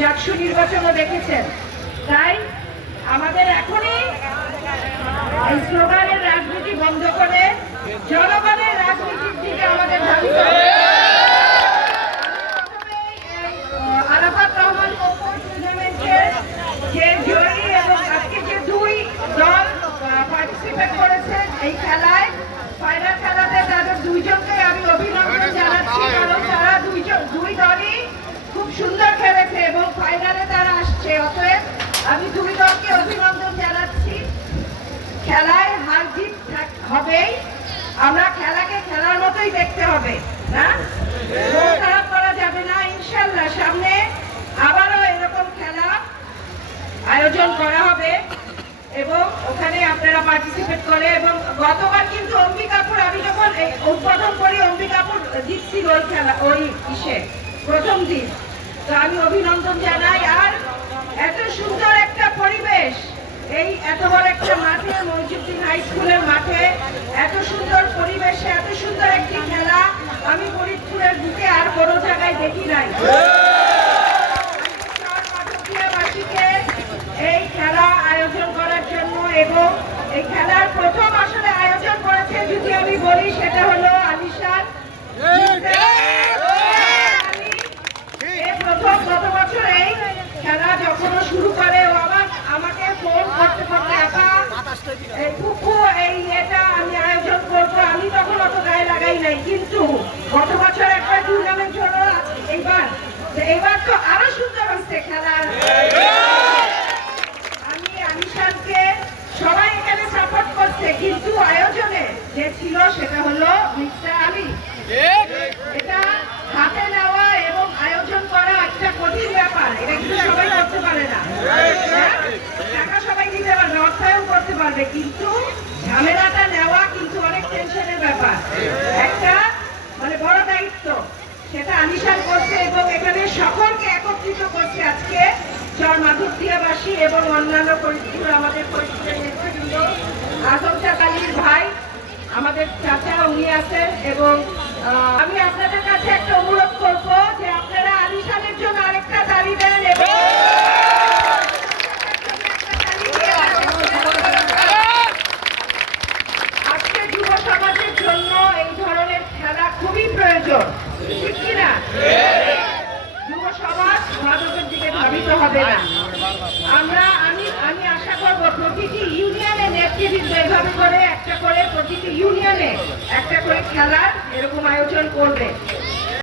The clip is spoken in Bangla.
জাকসু নির্বাচনও দেখেছেন। তাই আমাদের এখনই স্লোগানের রাজনীতি বন্ধ করে জনগণের রাজনীতির দিকে আমাদের রহমান টুর্নামেন্টের যে দুই দল পার্টিসিপেট করেছে এই খেলায় ফাইনাল খেলাতে তাদের দুইজনকে আমি অভিনন্দন জানাচ্ছি কারণ তারা দুইজন দুই দলই খুব সুন্দর খেলেছে এবং ফাইনালে তারা আসছে অতএব আমি দুই দলকে অভিনন্দন জানাচ্ছি। খেলায় হার জিত হবেই। আমরা খেলাকে খেলার মতোই দেখতে হবে, না? খারাপ করা যাবে না, ইনশাল্লাহ। সামনে আবারও এরকম খেলা আয়োজন করা হবে এবং ওখানে আপনারা পার্টিসিপেট করে এবং গতবার কিন্তু অম্বিকাপুর আমি যখন উদ্বোধন করি অম্বিকাপুর জিতছিল ওই খেলা, ওই ইসে, প্রথম দিন। তো আমি অভিনন্দন জানাই আর এত সুন্দর একটা পরিবেশ এই এত বড় একটা মাঠে মসজিদ্দিন হাই স্কুলের মাঠে এত সুন্দর পরিবেশে, এত সুন্দর একটি খেলা আমি ফরিদপুরের বুকে আর বড় জায়গায় দেখি নাই। এই খেলা আয়োজন করার জন্য এবং এই খেলার প্রথম আসলে আয়োজন করেছে যদি আমি বলি সেটা হলো আলিশান এ প্রথম গত বছর এই খেলা যখন ও শুরু করে ও আমার আমাকে ফোন করতে করতে একা এই কুকু এই এটা আমি আয়োজন করব আমি তখন অত গায়ে লাগাই নাই কিন্তু গত বছর একবার টুর্নামেন্ট হলো এইবার তো এইবার তো আরও সুন্দর হচ্ছে খেলা আমি আনিশানকে সবাই এখানে সাপোর্ট করছে, কিন্তু আয়োজনে যে ছিল সেটা হলো মিস্টার আলী। সেটা করছে এবং এখানে সকলকে একত্রিত করছে আজকে চর মাধুরদিয়াবাসী এবং অন্যান্য পরিস্থিতি আমাদের পরিস্থিতির নেতৃবৃন্দ। কালীর ভাই, আমাদের চাচা, উনি আছেন এবং আমি আপনাদের কাছে একটা অনুরোধ করব যে আপনারা আলিশানের জন্য আরেকটা তালি দেন এবং আজকে যুব সমাজের জন্য এই ধরনের খেলা খুবই প্রয়োজন। আমরা, আমি আমি আশা করব প্রতিটি ইউনিয়নে নেতৃবৃন্দ এভাবে করে একটা করে প্রতিটি ইউনিয়নে একটা করে খেলার এরকম আয়োজন করবে।